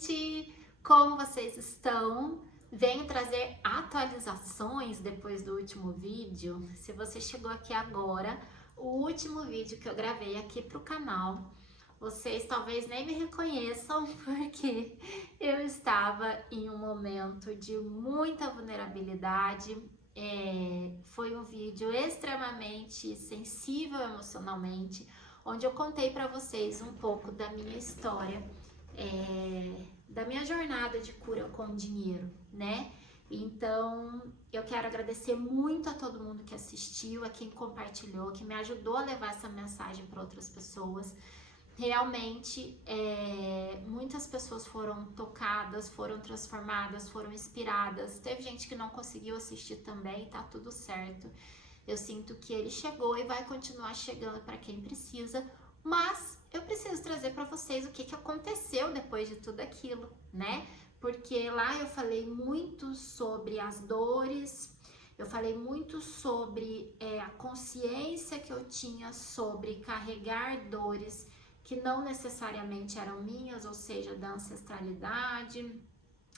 gente! Como vocês estão? Venho trazer atualizações depois do último vídeo. Se você chegou aqui agora, o último vídeo que eu gravei aqui pro canal, vocês talvez nem me reconheçam porque eu estava em um momento de muita vulnerabilidade. Foi um vídeo extremamente sensível emocionalmente, onde eu contei para vocês um pouco da minha história, da minha jornada de cura com o dinheiro, né? Então, eu quero agradecer muito a todo mundo que assistiu, a quem compartilhou, que me ajudou a levar essa mensagem para outras pessoas. Realmente, muitas pessoas foram tocadas, foram transformadas, foram inspiradas. Teve gente que não conseguiu assistir também, tá tudo certo. Eu sinto que ele chegou e vai continuar chegando para quem precisa, mas eu preciso trazer para vocês o que aconteceu depois de tudo aquilo, né? Porque lá eu falei muito sobre as dores, eu falei muito sobre a consciência que eu tinha sobre carregar dores que não necessariamente eram minhas, ou seja, da ancestralidade,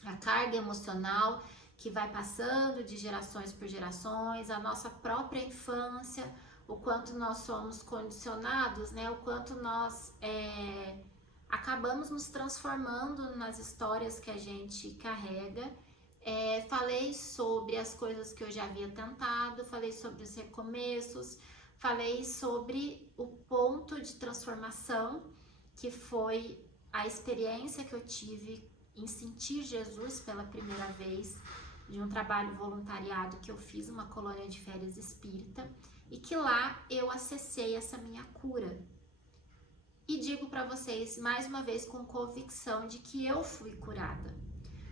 a carga emocional que vai passando de gerações por gerações, a nossa própria infância, o quanto nós somos condicionados, né? O quanto nós acabamos nos transformando nas histórias que a gente carrega. Falei sobre as coisas que eu já havia tentado, falei sobre os recomeços, falei sobre o ponto de transformação que foi a experiência que eu tive em sentir Jesus pela primeira vez, de um trabalho voluntariado que eu fiz, uma colônia de férias espírita, e que lá eu acessei essa minha cura. E digo para vocês mais uma vez com convicção de que eu fui curada.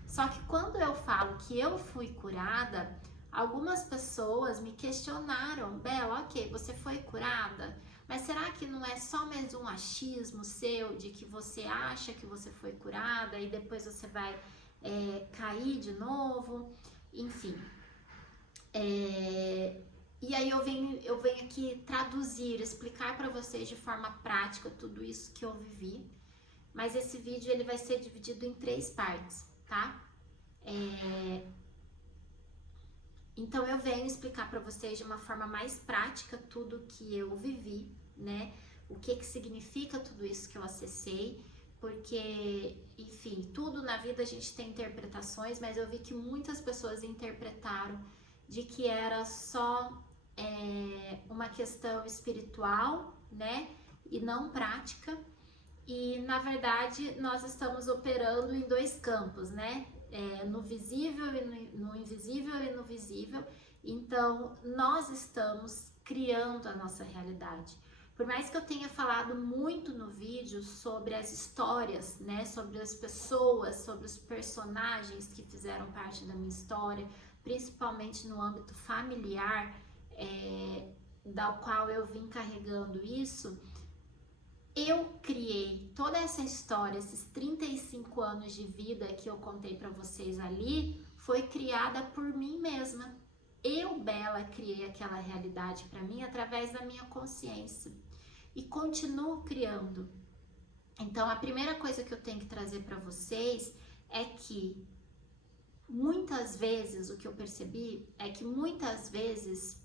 Só que quando eu falo que eu fui curada, algumas pessoas me questionaram: Bela, ok, você foi curada, mas será que não é só mais um achismo seu de que você acha que você foi curada e depois você vai cair de novo? Enfim. E aí eu venho aqui traduzir, explicar para vocês de forma prática tudo isso que eu vivi. Mas esse vídeo ele vai ser dividido em 3 partes, tá? Então eu venho explicar para vocês de uma forma mais prática tudo que eu vivi, né? O que significa tudo isso que eu acessei, porque, enfim, tudo na vida a gente tem interpretações, mas eu vi que muitas pessoas interpretaram de que era só uma questão espiritual, né? E não prática. E na verdade nós estamos operando em 2 campos, né? No visível e no invisível e no visível. Então nós estamos criando a nossa realidade. Por mais que eu tenha falado muito no vídeo sobre as histórias, né? Sobre as pessoas, sobre os personagens que fizeram parte da minha história, principalmente no âmbito familiar, da qual eu vim carregando isso. Eu criei toda essa história, esses 35 anos de vida que eu contei para vocês ali, foi criada por mim mesma. Eu, Bela, criei aquela realidade para mim através da minha consciência e continuo criando. Então, a primeira coisa que eu tenho que trazer para vocês é que muitas vezes, o que eu percebi é que muitas vezes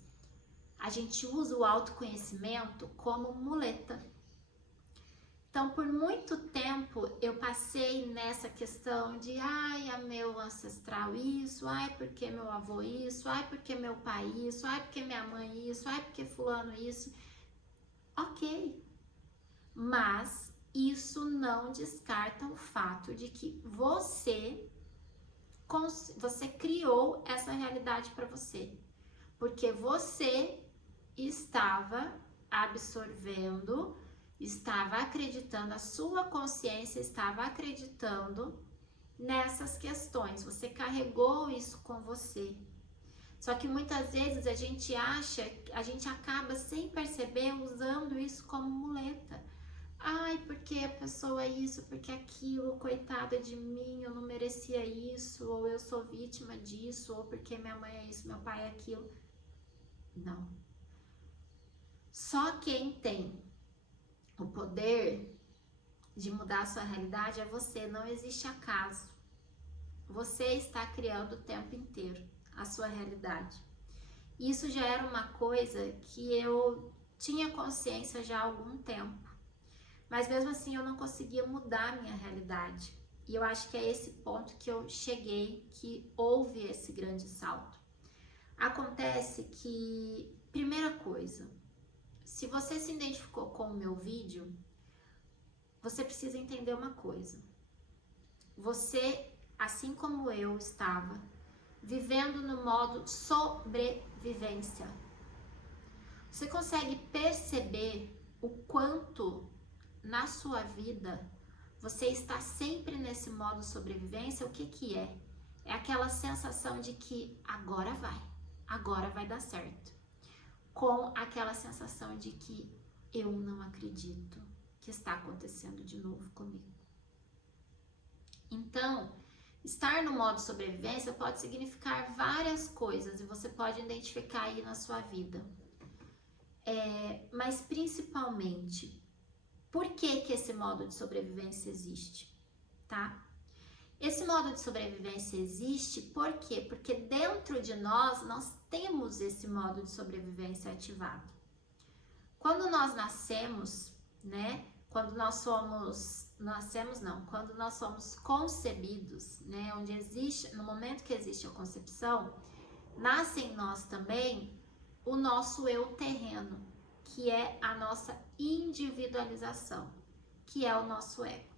a gente usa o autoconhecimento como muleta. Então, por muito tempo, eu passei nessa questão de ai, é meu ancestral isso, ai, porque meu avô isso, ai, porque meu pai isso, ai, porque minha mãe isso, ai, porque fulano isso. Ok, mas isso não descarta o fato de que você criou essa realidade para você, porque você estava absorvendo, estava acreditando, a sua consciência estava acreditando nessas questões, você carregou isso com você. Só que muitas vezes a gente acaba sem perceber usando isso como muleta. Ai, porque a pessoa é isso, porque aquilo, coitada de mim, eu não merecia isso, ou eu sou vítima disso, ou porque minha mãe é isso, meu pai é aquilo. Não. Só quem tem o poder de mudar a sua realidade é você, não existe acaso. Você está criando o tempo inteiro a sua realidade. Isso já era uma coisa que eu tinha consciência já há algum tempo, mas mesmo assim eu não conseguia mudar a minha realidade. E eu acho que é esse ponto que eu cheguei, que houve esse grande salto. Acontece que, primeira coisa, se você se identificou com o meu vídeo, você precisa entender uma coisa. Você, assim como eu estava, vivendo no modo sobrevivência. Você consegue perceber o quanto na sua vida você está sempre nesse modo sobrevivência? O que que é? É aquela sensação de que agora vai dar certo. Com aquela sensação de que eu não acredito que está acontecendo de novo comigo. Então, estar no modo sobrevivência pode significar várias coisas e você pode identificar aí na sua vida. Mas principalmente, por que que esse modo de sobrevivência existe, tá? Esse modo de sobrevivência existe por quê? Porque dentro de nós temos esse modo de sobrevivência ativado. Quando nós nascemos, né? Quando nós somos concebidos, né? Onde existe, no momento que existe a concepção, nasce em nós também o nosso eu terreno, que é a nossa individualização, que é o nosso ego.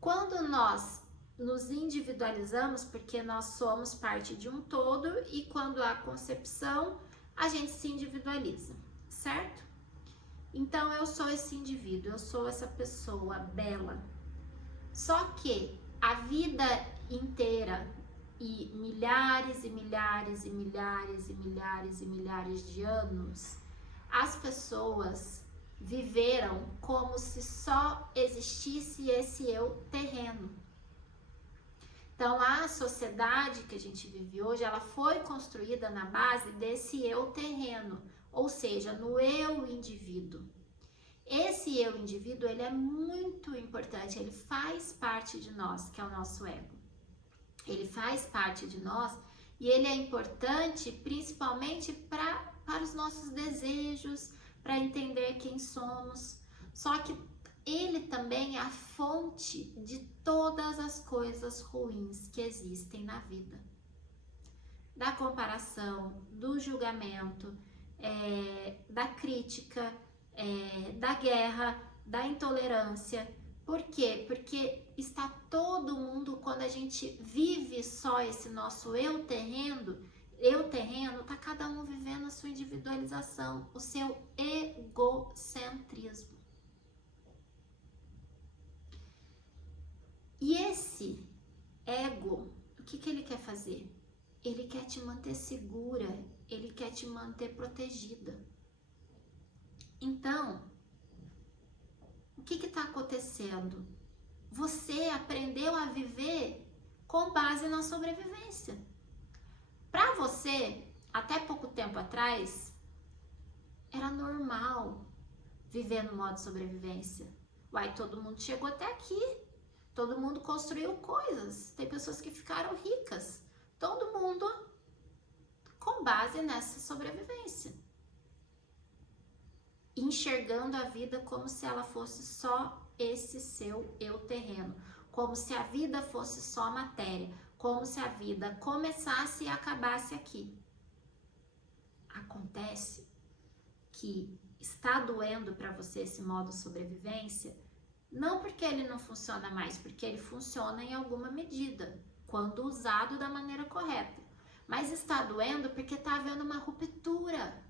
Quando nós nos individualizamos, porque nós somos parte de um todo, e quando há concepção, a gente se individualiza, certo? Então eu sou esse indivíduo, eu sou essa pessoa bela. Só que a vida inteira e milhares e milhares e milhares e milhares e milhares de anos, as pessoas viveram como se só existisse esse eu terreno. Então a sociedade que a gente vive hoje, ela foi construída na base desse eu terreno, ou seja, no eu indivíduo. Esse eu indivíduo, ele é muito importante, ele faz parte de nós, que é o nosso ego. Ele faz parte de nós e ele é importante principalmente para os nossos desejos, para entender quem somos. Só que ele também é a fonte de todas as coisas ruins que existem na vida. Da comparação, do julgamento, da crítica, da guerra, da intolerância. Por quê? Porque está todo mundo, quando a gente vive só esse nosso eu terreno, tá cada um vivendo a sua individualização, o seu egocentrismo. E esse ego, o que que ele quer fazer? Ele quer te manter segura, ele quer te manter protegida. Então, o que está acontecendo? Você aprendeu a viver com base na sobrevivência. Para você, até pouco tempo atrás, era normal viver no modo sobrevivência. Uai, todo mundo chegou até aqui. Todo mundo construiu coisas. Tem pessoas que ficaram ricas. Todo mundo com base nessa sobrevivência. Enxergando a vida como se ela fosse só esse seu eu terreno, como se a vida fosse só matéria, como se a vida começasse e acabasse aqui. Acontece que está doendo para você esse modo sobrevivência, não porque ele não funciona mais, porque ele funciona em alguma medida, quando usado da maneira correta, mas está doendo porque está havendo uma ruptura.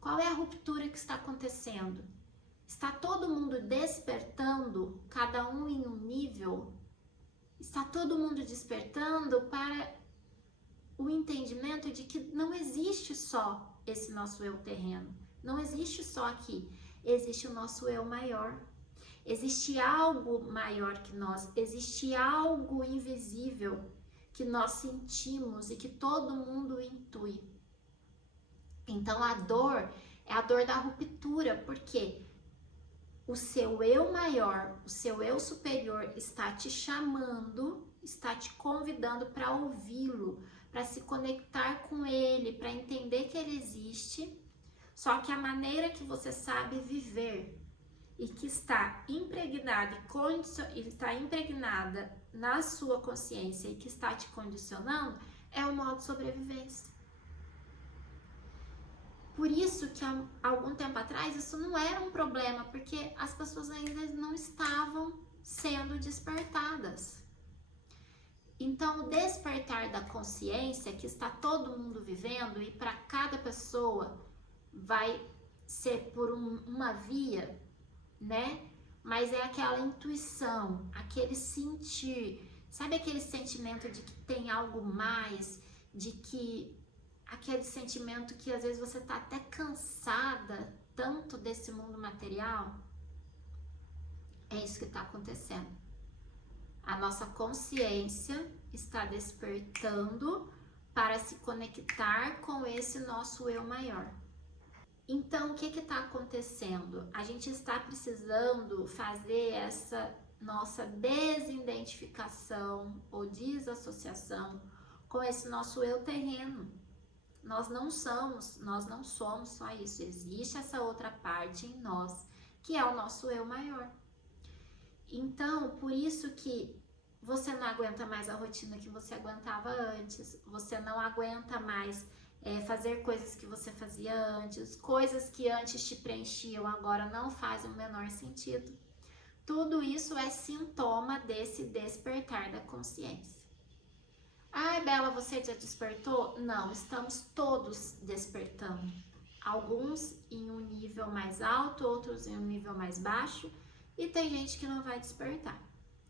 Qual é a ruptura que está acontecendo? Está todo mundo despertando, cada um em um nível? Está todo mundo despertando para o entendimento de que não existe só esse nosso eu terreno. Não existe só aqui. Existe o nosso eu maior. Existe algo maior que nós. Existe algo invisível que nós sentimos e que todo mundo intui. Então a dor é a dor da ruptura, porque o seu eu maior, o seu eu superior está te chamando, está te convidando para ouvi-lo, para se conectar com ele, para entender que ele existe. Só que a maneira que você sabe viver e que está impregnada na sua consciência e que está te condicionando é o modo de sobrevivência. Por isso que há algum tempo atrás isso não era um problema, porque as pessoas ainda não estavam sendo despertadas. Então, o despertar da consciência que está todo mundo vivendo, e para cada pessoa vai ser por uma via, né? Mas é aquela intuição, aquele sentir, sabe aquele sentimento de que tem algo mais, de que aquele sentimento que às vezes você tá até cansada tanto desse mundo material? É isso que está acontecendo. A nossa consciência está despertando para se conectar com esse nosso eu maior. Então, o que está acontecendo? A gente está precisando fazer essa nossa desidentificação ou desassociação com esse nosso eu terreno. Nós não somos só isso. Existe essa outra parte em nós, que é o nosso eu maior. Então, por isso que você não aguenta mais a rotina que você aguentava antes, você não aguenta mais fazer coisas que você fazia antes, coisas que antes te preenchiam agora não fazem o menor sentido. Tudo isso é sintoma desse despertar da consciência. Ai, Bela, você já despertou? Não, estamos todos despertando. Alguns em um nível mais alto, outros em um nível mais baixo, e tem gente que não vai despertar.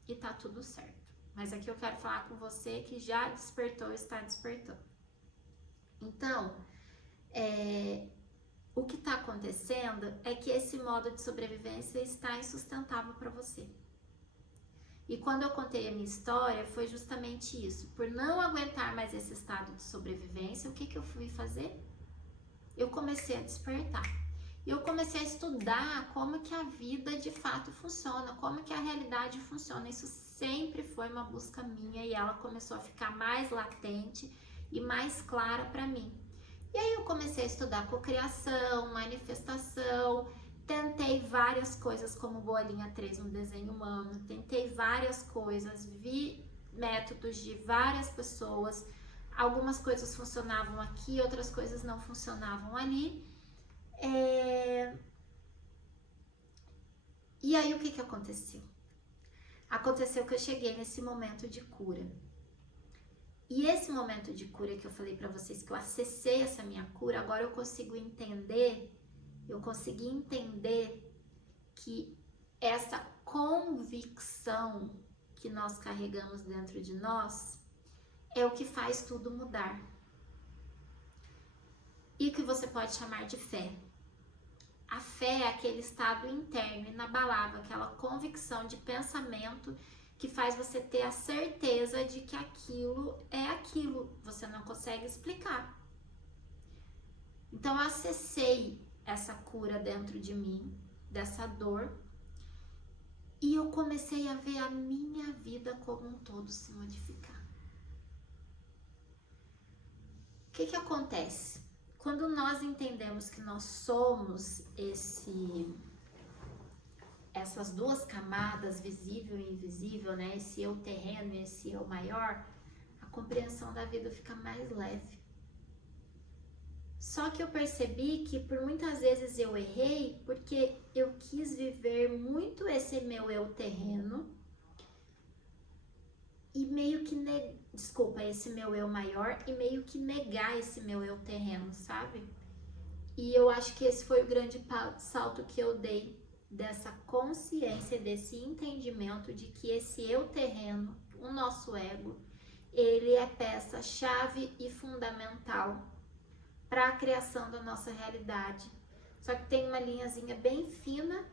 E tá tudo certo. Mas aqui eu quero falar com você que já despertou e está despertando. Então, o que está acontecendo é que esse modo de sobrevivência está insustentável para você. E quando eu contei a minha história, foi justamente isso. Por não aguentar mais esse estado de sobrevivência, o que eu fui fazer? Eu comecei a despertar. E eu comecei a estudar como que a vida de fato funciona, como que a realidade funciona. Isso sempre foi uma busca minha e ela começou a ficar mais latente e mais clara para mim. E aí eu comecei a estudar cocriação, manifestação, tentei várias coisas como bolinha 3 no desenho humano, tentei várias coisas, vi métodos de várias pessoas, algumas coisas funcionavam aqui, outras coisas não funcionavam ali. E aí o que aconteceu? Aconteceu que eu cheguei nesse momento de cura. E esse momento de cura que eu falei para vocês, que eu acessei essa minha cura, agora eu consegui entender que essa convicção que nós carregamos dentro de nós é o que faz tudo mudar. E que você pode chamar de fé. A fé é aquele estado interno, inabalável, aquela convicção de pensamento que faz você ter a certeza de que aquilo é aquilo, você não consegue explicar. Então eu acessei essa cura dentro de mim, dessa dor, e eu comecei a ver a minha vida como um todo se modificar. O que acontece? Quando nós entendemos que nós somos essas duas camadas, visível e invisível, né? Esse eu terreno e esse eu maior, a compreensão da vida fica mais leve. Só que eu percebi que por muitas vezes eu errei porque eu quis viver muito esse meu eu terreno e meio que esse meu eu maior e meio que negar esse meu eu terreno, sabe? E eu acho que esse foi o grande salto que eu dei, dessa consciência, desse entendimento de que esse eu terreno, o nosso ego, ele é peça-chave e fundamental para a criação da nossa realidade. Só que tem uma linhazinha bem fina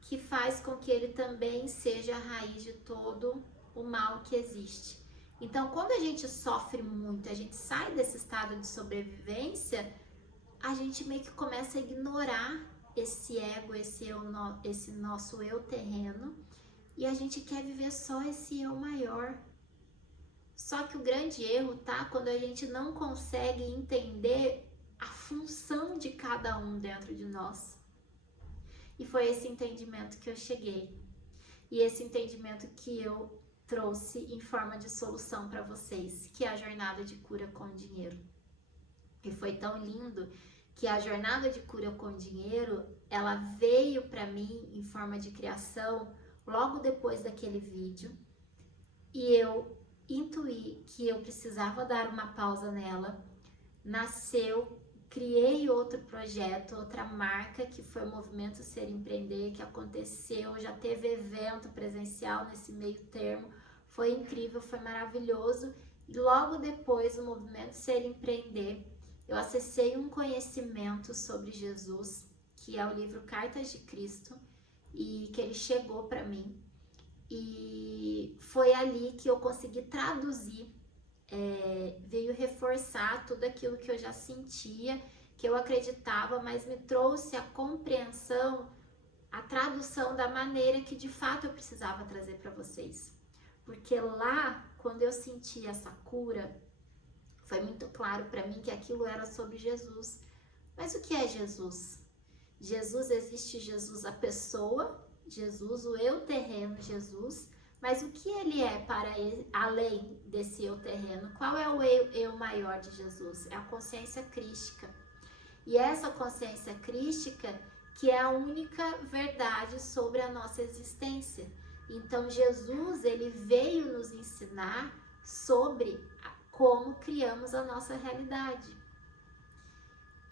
que faz com que ele também seja a raiz de todo o mal que existe. Então, quando a gente sofre muito, a gente sai desse estado de sobrevivência, a gente meio que começa a ignorar esse ego, esse nosso eu terreno, e a gente quer viver só esse eu maior. Só que o grande erro tá quando a gente não consegue entender a função de cada um dentro de nós. E foi esse entendimento que eu cheguei. E esse entendimento que eu trouxe em forma de solução para vocês, que é a jornada de cura com dinheiro. E foi tão lindo que a jornada de cura com dinheiro, ela veio para mim em forma de criação logo depois daquele vídeo. E eu intuí que eu precisava dar uma pausa nela. Nasceu, criei outro projeto, outra marca, que foi o Movimento Ser Empreender, que aconteceu, já teve evento presencial nesse meio termo, foi incrível, foi maravilhoso. E logo depois do Movimento Ser Empreender, eu acessei um conhecimento sobre Jesus, que é o livro Cartas de Cristo, e que ele chegou para mim. E foi ali que eu consegui traduzir, veio reforçar tudo aquilo que eu já sentia, que eu acreditava, mas me trouxe a compreensão, a tradução da maneira que de fato eu precisava trazer para vocês. Porque lá, quando eu senti essa cura, foi muito claro para mim que aquilo era sobre Jesus. Mas o que é Jesus? Jesus, existe Jesus a pessoa, Jesus, o eu terreno Jesus, mas o que ele é para ele, além desse eu terreno? Qual é o eu maior de Jesus? É a consciência crística. E essa consciência crística que é a única verdade sobre a nossa existência. Então Jesus, ele veio nos ensinar sobre como criamos a nossa realidade.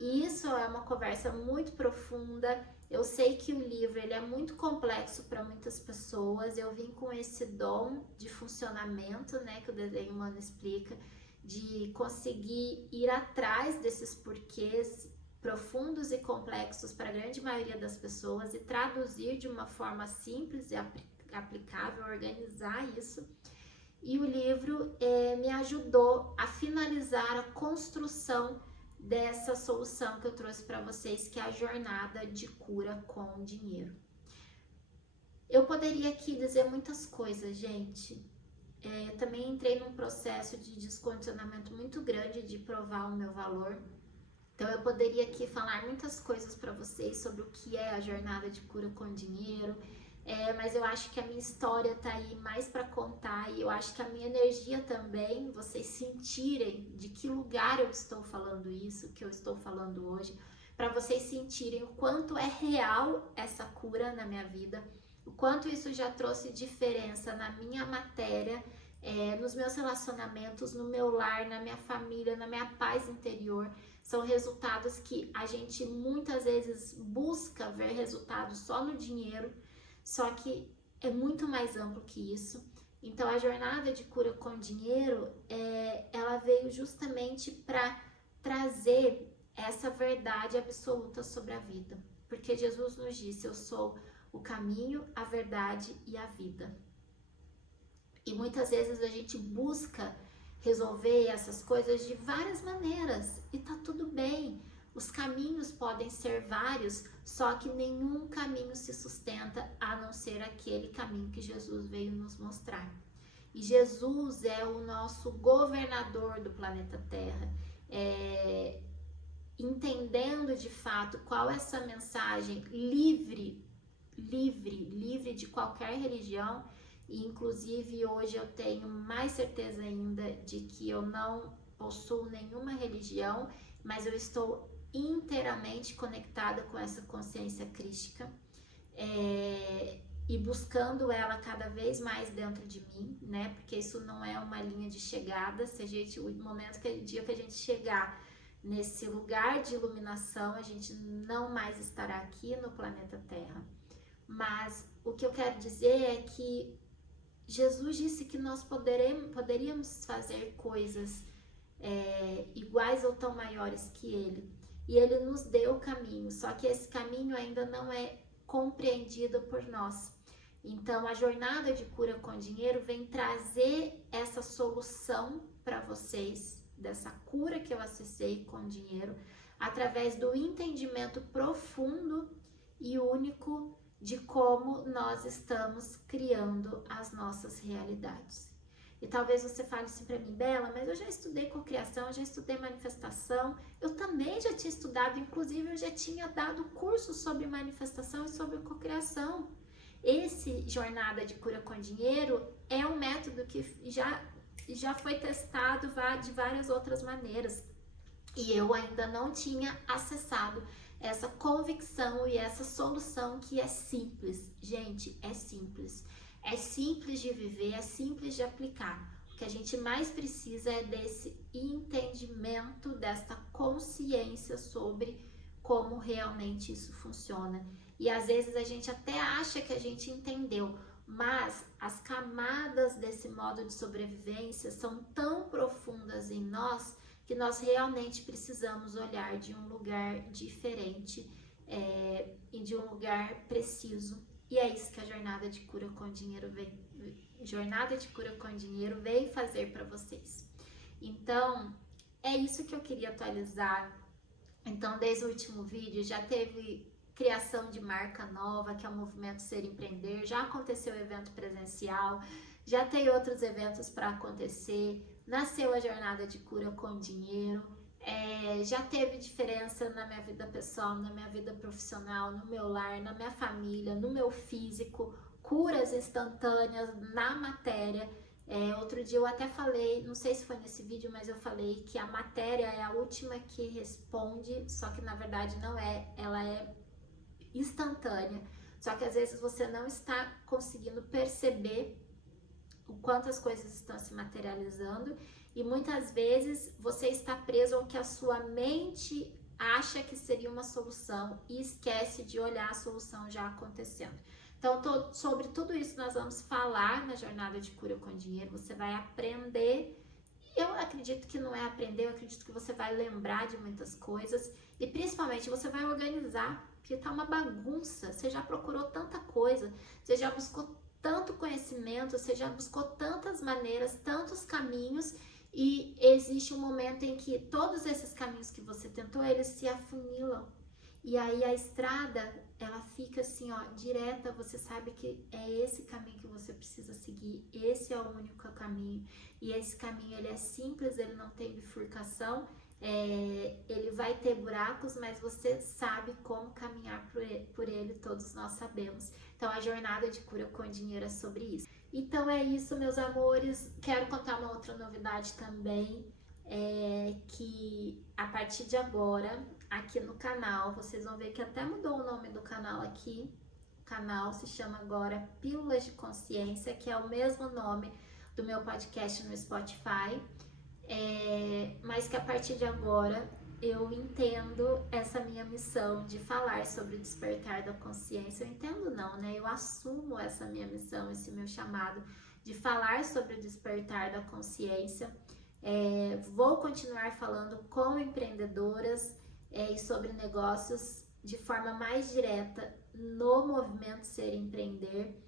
E isso é uma conversa muito profunda. Eu sei que o livro ele é muito complexo para muitas pessoas. Eu vim com esse dom de funcionamento, né, que o desenho humano explica, de conseguir ir atrás desses porquês profundos e complexos para a grande maioria das pessoas e traduzir de uma forma simples e aplicável, organizar isso. E o livro me ajudou a finalizar a construção dessa solução que eu trouxe para vocês, que é a jornada de cura com dinheiro. Eu poderia aqui dizer muitas coisas, gente. Eu também entrei num processo de descondicionamento muito grande de provar o meu valor. Então eu poderia aqui falar muitas coisas para vocês sobre o que é a jornada de cura com dinheiro. Mas eu acho que a minha história tá aí mais para contar, e eu acho que a minha energia também, vocês sentirem de que lugar eu estou falando isso, que eu estou falando hoje, para vocês sentirem o quanto é real essa cura na minha vida, o quanto isso já trouxe diferença na minha matéria, nos meus relacionamentos, no meu lar, na minha família, na minha paz interior. São resultados que a gente muitas vezes busca ver resultados só no dinheiro, só que é muito mais amplo que isso. Então a jornada de cura com dinheiro, ela veio justamente para trazer essa verdade absoluta sobre a vida. Porque Jesus nos disse: eu sou o caminho, a verdade e a vida. E muitas vezes a gente busca resolver essas coisas de várias maneiras, e tá tudo bem. Os caminhos podem ser vários, só que nenhum caminho se sustenta a não ser aquele caminho que Jesus veio nos mostrar. E Jesus é o nosso governador do planeta Terra, entendendo de fato qual é essa mensagem livre de qualquer religião. E inclusive hoje eu tenho mais certeza ainda de que eu não possuo nenhuma religião, mas eu estou inteiramente conectada com essa consciência crística, e buscando ela cada vez mais dentro de mim, né? Porque isso não é uma linha de chegada. Se a gente, o momento que o dia que a gente chegar nesse lugar de iluminação, a gente não mais estará aqui no planeta Terra. Mas o que eu quero dizer é que Jesus disse que nós poderíamos fazer coisas iguais ou tão maiores que Ele. E Ele nos deu o caminho, só que esse caminho ainda não é compreendido por nós. Então, a jornada de cura com dinheiro vem trazer essa solução para vocês, dessa cura que eu acessei com dinheiro, através do entendimento profundo e único de como nós estamos criando as nossas realidades. E talvez você fale assim para mim, Bela, mas eu já estudei cocriação, já estudei manifestação, eu também já tinha estudado, inclusive eu já tinha dado curso sobre manifestação e sobre cocriação. Esse Jornada de Cura com Dinheiro é um método que já foi testado de várias outras maneiras. E eu ainda não tinha acessado essa convicção e essa solução que é simples. Gente, é simples. É simples de viver, é simples de aplicar. O que a gente mais precisa é desse entendimento, desta consciência sobre como realmente isso funciona. E às vezes a gente até acha que a gente entendeu, mas as camadas desse modo de sobrevivência são tão profundas em nós que nós realmente precisamos olhar de um lugar diferente e de um lugar preciso. E é isso que a Jornada de Cura com Dinheiro vem fazer para vocês. Então, é isso que eu queria atualizar. Então, desde o último vídeo, já teve criação de marca nova, que é o Movimento Ser Empreender, já aconteceu evento presencial, já tem outros eventos para acontecer, nasceu a Jornada de Cura com Dinheiro, já teve diferença na minha vida pessoal, na minha vida profissional, no meu lar, na minha família, no meu físico, curas instantâneas na matéria. Outro dia eu até falei, não sei se foi nesse vídeo, mas eu falei que a matéria é a última que responde, só que na verdade não é, ela é instantânea, só que às vezes você não está conseguindo perceber o quanto as coisas estão se materializando e muitas vezes você está preso ao que a sua mente acha que seria uma solução e esquece de olhar a solução já acontecendo. Então, sobre tudo isso nós vamos falar na Jornada de Cura com Dinheiro, você vai aprender. Eu acredito que não é aprender, eu acredito que você vai lembrar de muitas coisas e principalmente você vai organizar, porque tá uma bagunça, você já procurou tanta coisa, você já buscou tanto conhecimento, você já buscou tantas maneiras, tantos caminhos e existe um momento em que todos esses caminhos que você tentou, eles se afunilam e aí a estrada, ela fica assim, ó, direta, você sabe que é esse caminho que você precisa seguir, esse é o único caminho e esse caminho ele é simples, ele não tem bifurcação, ele vai ter buracos, mas você sabe como caminhar por ele, todos nós sabemos. Então a Jornada de Cura com Dinheiro é sobre isso. Então é isso, meus amores. Quero contar uma outra novidade também, que a partir de agora, aqui no canal, vocês vão ver que até mudou o nome do canal aqui. O canal se chama agora Pílulas de Consciência, que é o mesmo nome do meu podcast no Spotify. Mas que a partir de agora eu entendo essa minha missão de falar sobre o despertar da consciência. Eu entendo não, né? Eu assumo essa minha missão, esse meu chamado de falar sobre o despertar da consciência. Vou continuar falando com empreendedoras e sobre negócios de forma mais direta no movimento Ser Empreender.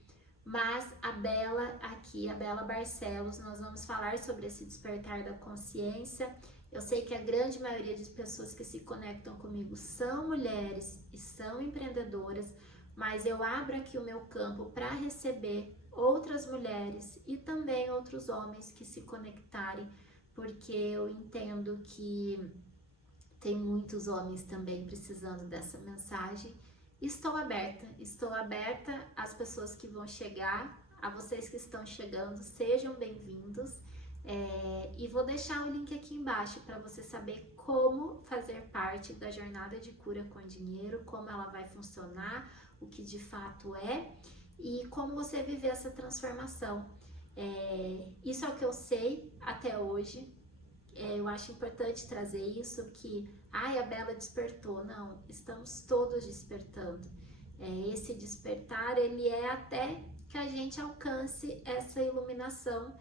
Mas a Bela aqui, a Bela Barcelos, nós vamos falar sobre esse despertar da consciência. Eu sei que a grande maioria das pessoas que se conectam comigo são mulheres e são empreendedoras, mas eu abro aqui o meu campo para receber outras mulheres e também outros homens que se conectarem, porque eu entendo que tem muitos homens também precisando dessa mensagem. Estou aberta às pessoas que vão chegar, a vocês que estão chegando, sejam bem-vindos. E vou deixar o link aqui embaixo para você saber como fazer parte da Jornada de Cura com Dinheiro, como ela vai funcionar, o que de fato é e como você viver essa transformação. Isso é o que eu sei até hoje. Eu acho importante trazer isso, que a Bela despertou. Não, estamos todos despertando. Esse despertar, ele é até que a gente alcance essa iluminação,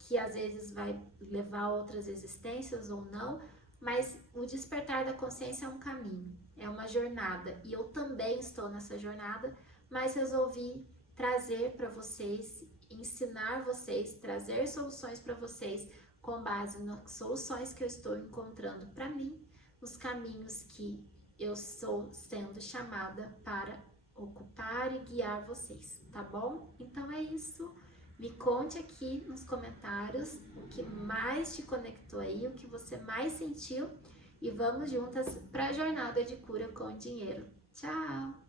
que às vezes vai levar a outras existências ou não, mas o despertar da consciência é um caminho, é uma jornada, e eu também estou nessa jornada, mas resolvi trazer para vocês, ensinar vocês, trazer soluções para vocês, com base nas soluções que eu estou encontrando para mim, os caminhos que eu sou sendo chamada para ocupar e guiar vocês, tá bom? Então é isso. Me conte aqui nos comentários o que mais te conectou aí, o que você mais sentiu, e vamos juntas para a jornada de cura com dinheiro. Tchau!